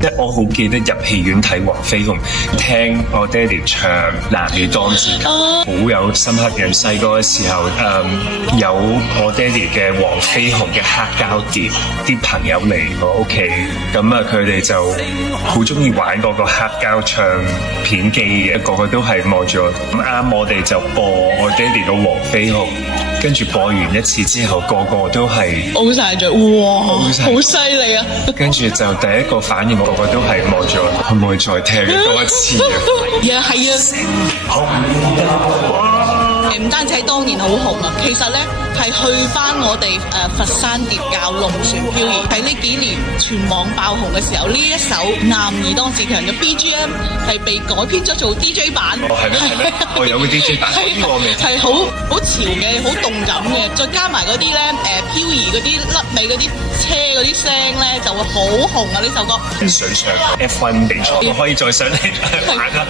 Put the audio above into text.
即係我好記得入戲院睇黃飛鴻，聽我爹哋唱《男兒當自強》，好有深刻嘅。細個嘅時候，有我爹哋嘅黃飛鴻嘅黑膠碟，啲朋友嚟我屋企，咁啊佢哋就好中意玩嗰個黑膠唱片機嘅，個個都係望住我。咁啱我哋就播我爹哋嘅黃飛鴻，跟住播完一次之後，個個都係 O 晒嘴，哇，好犀利啊！跟住就第一個反應，個個都係望住我，可唔可以再聽多一次啊？係啊，唔單止喺當年好紅啊，其實咧係去翻我哋佛山疊教龍船漂移，喺呢幾年全網爆紅嘅時候，呢一首《男兒當自強》嘅 BGM 係被改編咗做 DJ 版。係咩？我有個 DJ 版，呢個我未聽。係好潮嘅，好動感嘅，再加埋嗰啲咧漂移嗰啲甩尾嗰啲車嗰啲聲咧，就會好紅啊！呢首歌。想唱 F1 比賽，我可以再上嚟玩啊！